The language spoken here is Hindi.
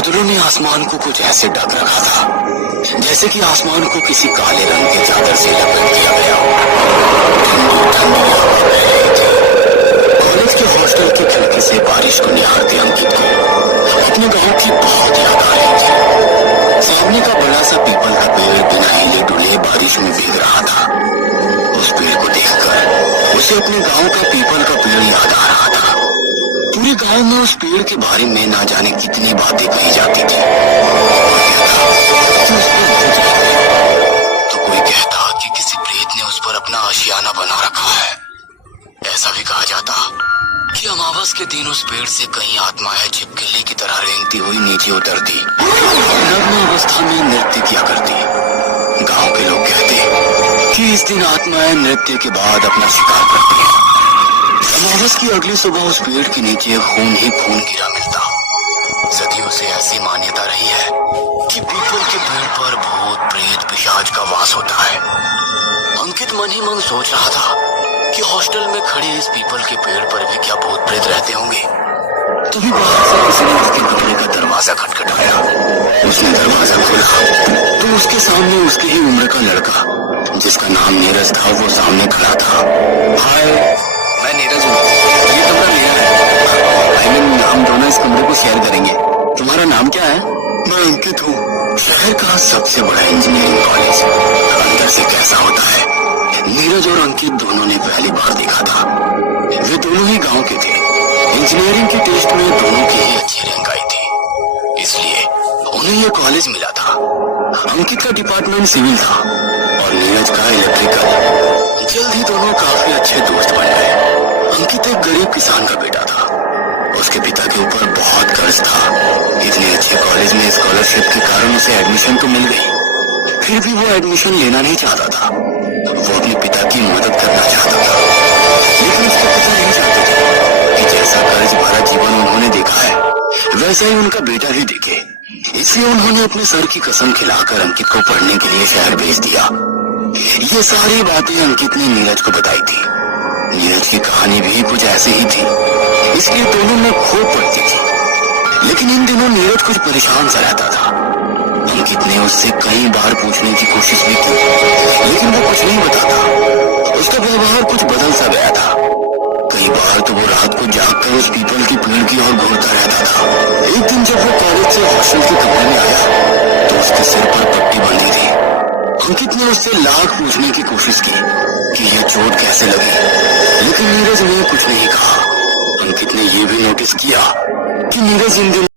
बादलों ने आसमान को कुछ ऐसे ढक रखा था जैसे कि आसमान को किसी काले रंग के चादर से लपेट दिया गया हो। ठंडी ठंडी हवा बह रही थी। कॉलेज के हॉस्टल की खिड़की से बारिश को निहारते अंकित को अपने गांव की बहुत याद आ रही थी। सामने का बड़ा सा पीपल का पेड़ बिना हिले डुले बारिश में भीग रहा था। उस पेड़ को देखकर उसे अपने गांव का पीपल का पेड़ याद आ रहा था। पूरे गांव में उस पेड़ के बारे में ना जाने कितनी बातें कही जाती थी। तो कोई कहता कि किसी प्रेत ने उस पर अपना आशियाना बना रखा है। ऐसा भी कहा जाता कि अमावस के दिन उस पेड़ से कई आत्माएं छिपकली की तरह रेंगती हुई नीचे उतरती, नग्न अवस्था में नृत्य किया करती। गांव के लोग कहते कि इस दिन आत्माएं नृत्य के बाद अपना शिकार करती हैं। अमावस की अगली सुबह उस पेड़ के नीचे खून ही खून गिरा मिलता। सदियों से ऐसी मान्यता रही है कि पीपल के पेड़ पर भूत प्रेत पिशाच का वास होता है। अंकित मन ही मन सोच रहा था कि हॉस्टल में खड़े इस पीपल के पेड़ पर भी क्या भूत प्रेत रहते होंगे। तभी बाहर से किसी ने उसके कमरे का दरवाजा खटखटाया। उसने दरवाजा खोला तो उसके सामने उसकी ही उम्र का लड़का, जिसका नाम नीरज था, वो सामने खड़ा था। हाय, मैं नीरज हूँ। ये कमरा मेरा है। हम दोनों इस कमरे को शेयर करेंगे। तुम्हारा नाम क्या है? मैं अंकित हूँ। शहर का सबसे बड़ा इंजीनियरिंग कॉलेज अंदर से कैसा होता है, नीरज और अंकित दोनों ने पहली बार देखा था। वे दोनों ही गांव के थे। इंजीनियरिंग की टेस्ट में दोनों की ही अच्छी रैंक आई थी, इसलिए उन्हें ये कॉलेज मिला था। अंकित का डिपार्टमेंट सिविल था और नीरज का इलेक्ट्रिकल। जल्द ही दोनों काफी अच्छे दोस्त बन गए। अंकित एक गरीब किसान का बेटा था। उसके पिता के ऊपर बहुत कर्ज था। इतने अच्छे कॉलेज में स्कॉलरशिप के कारण उसे एडमिशन तो मिल गई, फिर भी वो एडमिशन लेना नहीं चाहता था। वो अपने पिता की मदद करना चाहता था, लेकिन उसके पिता नहीं चाहते थे कि जैसा कर्ज भरा जीवन उन्होंने देखा है वैसा ही उनका बेटा भी देखे। इसलिए उन्होंने अपने सर की कसम खिलाकर अंकित को पढ़ने के लिए शहर भेज दिया। ये सारी बातें अंकित ने नीरज को बताई थी। नीरज की कहानी भी कुछ ऐसे ही थी, इसलिए दोनों में खूब पड़ती थी। लेकिन इन दिनों नीरज कुछ परेशान सा रहता था। अंकित ने उससे कई बार पूछने की कोशिश भी की, लेकिन वो कुछ नहीं बताता। उसका व्यवहार कुछ बदल सा गया था। कई बार तो वो रात को जागकर उस पीपल के पेड़ की ओर घूरता रहता था। एक दिन जब वो कॉलेज से हॉस्टल के कमरे में आया तो उसके सिर पर पट्टी बंधी थी। अंकित ने उससे लाख पूछने की कोशिश की कि ये चोट कैसे लगी, लेकिन नीरज ने कुछ नहीं कहा। अंकित ने ये भी नोटिस किया कि नीरज इन दिनों